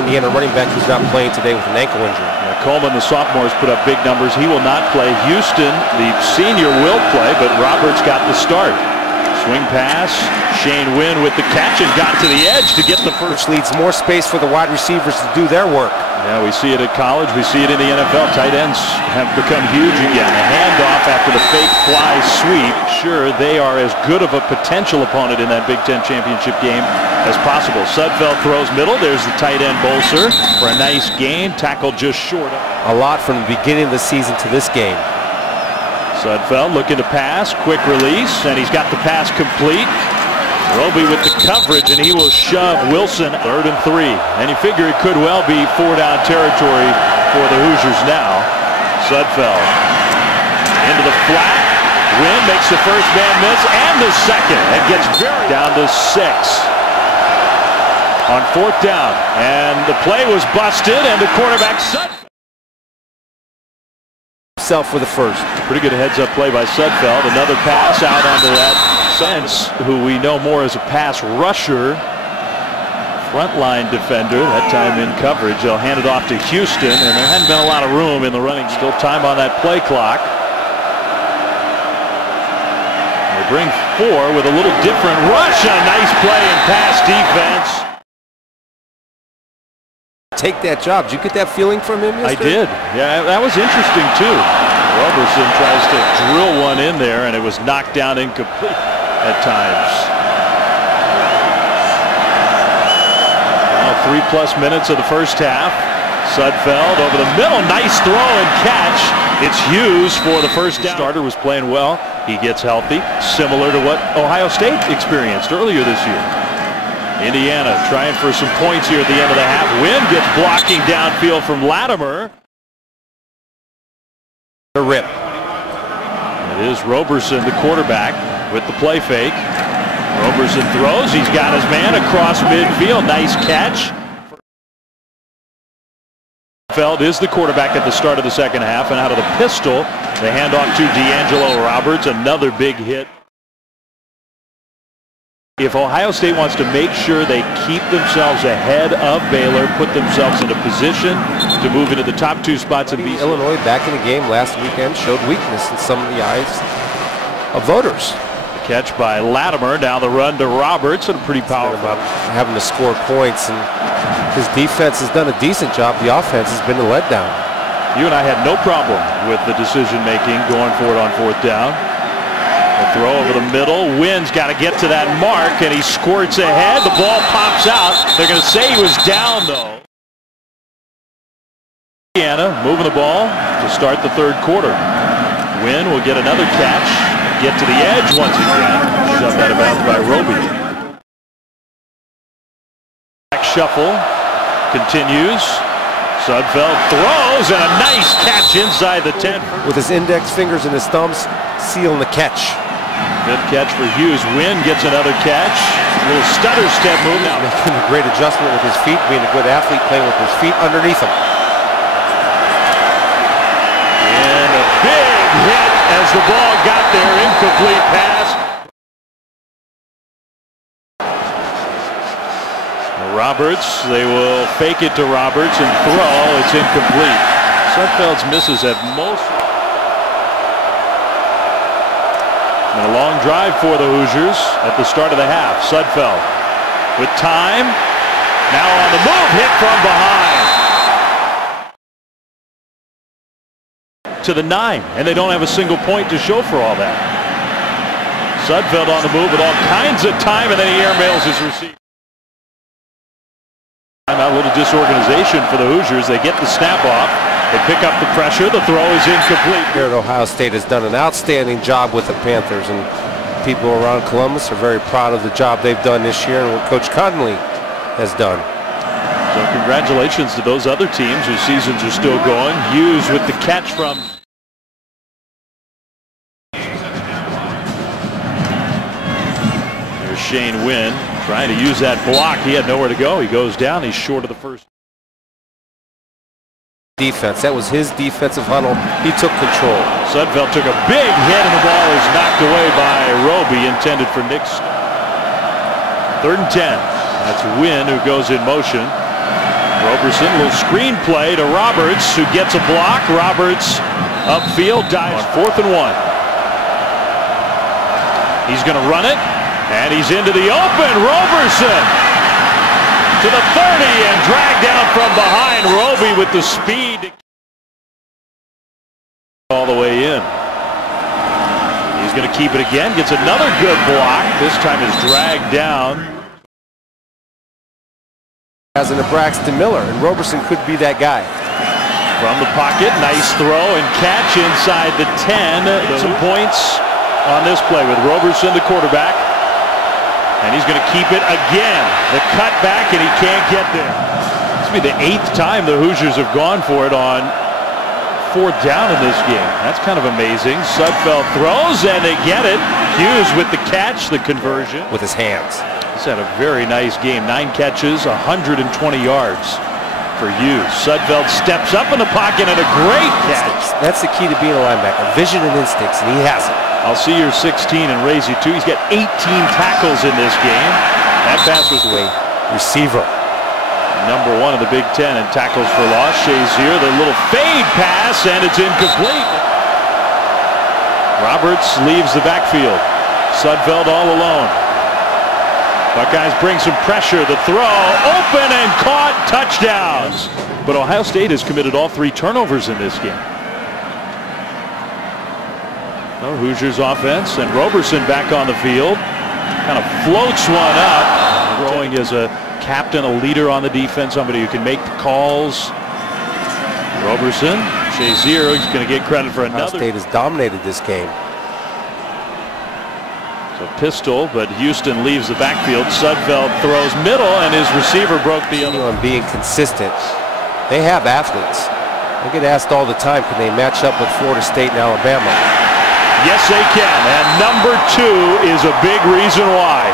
Indiana running back who's not playing today with an ankle injury. Yeah, Coleman, the sophomore, has put up big numbers. He will not play. Houston, the senior, will play, but Roberts got the start. Swing pass, Shane Wynn with the catch and got to the edge to get the first. Which leaves more space for the wide receivers to do their work. Yeah, we see it at college. We see it in the NFL. Tight ends have become huge again. A handoff after the fake fly sweep. Sure, they are as good of a potential opponent in that Big Ten championship game as possible. Sudfeld throws middle. There's the tight end Bolser for a nice gain. Tackled just short. A lot from the beginning of the season to this game. Sudfeld looking to pass. Quick release, and he's got the pass complete. Roby with the coverage, and he will shove Wilson. 3rd and 3. And you figure it could well be 4-down territory for the Hoosiers now. Sudfeld into the flat. Wynn makes the first man miss and the second. And gets very down to 6 on 4th down. And the play was busted, and the quarterback Sudfeld For the first. Pretty good heads-up play by Sudfeld. Another pass out onto that Sense, who we know more as a pass rusher, frontline defender. That time in coverage. They'll hand it off to Houston, and there hadn't been a lot of room in the running. Still time on that play clock. They bring 4 with a little different rush. A nice play and pass defense. Take that job. Did you get that feeling from him yesterday? I did. Yeah, that was interesting too. Roberson tries to drill one in there, and it was knocked down incomplete at times. Now 3+ minutes of the first half. Sudfeld over the middle. Nice throw and catch. It's Hughes for the first down. Starter was playing well. He gets healthy, similar to what Ohio State experienced earlier this year. Indiana trying for some points here at the end of the half. Wynn gets blocking downfield from Latimer. A rip. It is Roberson, the quarterback, with the play fake. Roberson throws. He's got his man across midfield. Nice catch. Feld is the quarterback at the start of the second half, and out of the pistol, the handoff to D'Angelo Roberts. Another big hit. If Ohio State wants to make sure they keep themselves ahead of Baylor, put themselves in a position to move into the top 2 spots and beat Illinois back in the game last weekend showed weakness in some of the eyes of voters. The catch by Latimer. Now the run to Roberts, and pretty powerful. About having to score points, and his defense has done a decent job. The offense has been a letdown. You and I had no problem with the decision making going for it on 4th down. A throw over the middle. Wynn's got to get to that mark, and he squirts ahead. The ball pops out. They're going to say he was down, though. Indiana moving the ball to start the 3rd quarter. Wynn will get another catch. Get to the edge once again. Shoved out of bounds by Roby. Back shuffle continues. Sudfeld throws, and a nice catch inside the 10. With his index fingers and his thumbs sealing the catch. Good catch for Hughes. Wynn gets another catch. A little stutter step move now. Making a great adjustment with his feet, being a good athlete, playing with his feet underneath him. And a big hit as the ball got there. Incomplete pass. Roberts, they will fake it to Roberts and throw. It's incomplete. Sudfeld's misses have most. And a long drive for the Hoosiers at the start of the half. Sudfeld with time. Now on the move, hit from behind. To the 9, and they don't have a single point to show for all that. Sudfeld on the move with all kinds of time, and then he airmails his receiver. A little disorganization for the Hoosiers. They get the snap off. They pick up the pressure. The throw is incomplete. Here at Ohio State has done an outstanding job with the Panthers, and people around Columbus are very proud of the job they've done this year and what Coach Conley has done. So congratulations to those other teams whose seasons are still going. Hughes with the catch from. Here's Shane Wynn trying to use that block. He had nowhere to go. He goes down. He's short of the first. Defense. That was his defensive huddle. He took control. Sudfeld took a big hit, and the ball is knocked away by Roby, intended for Nix. 3rd and 10. That's Wynn who goes in motion. Roberson, little screen play to Roberts, who gets a block. Roberts upfield, dives 4th and 1. He's going to run it, and he's into the open. Roberson to the 30 and dragged down from behind. Roby with the speed all the way in. He's going to keep it again, gets another good block. This time is dragged down. As in a Braxton Miller, and Roberson could be that guy. From the pocket, nice throw and catch inside the 10. Some points on this play with Roberson, the quarterback. And he's going to keep it again. The cutback, and he can't get there. This will be the 8th time the Hoosiers have gone for it on 4th down in this game. That's kind of amazing. Sudfeld throws, and they get it. Hughes with the catch, the conversion. With his hands. He's had a very nice game. 9 catches, 120 yards for Hughes. Sudfeld steps up in the pocket and a great catch. That's the key to being a linebacker. Vision and instincts, and he has it. I'll see your 16 and raise you 2. He's got 18 tackles in this game. That pass was a receiver. Number 1 in the Big Ten in tackles for loss. Shazier, the little fade pass, and it's incomplete. Roberts leaves the backfield. Sudfeld all alone. Buckeyes bring some pressure. The throw, open and caught, touchdowns. But Ohio State has committed all 3 turnovers in this game. No, Hoosiers offense, and Roberson back on the field. Kind of floats one up. Growing as a captain, a leader on the defense, somebody who can make the calls. Roberson, Shazier, he's going to get credit for another. Ohio State has dominated this game. So pistol, but Houston leaves the backfield. Sudfeld throws middle, and his receiver broke the other. On being consistent. They have athletes. They get asked all the time, can they match up with Florida State and Alabama? Yes, they can, and number 2 is a big reason why.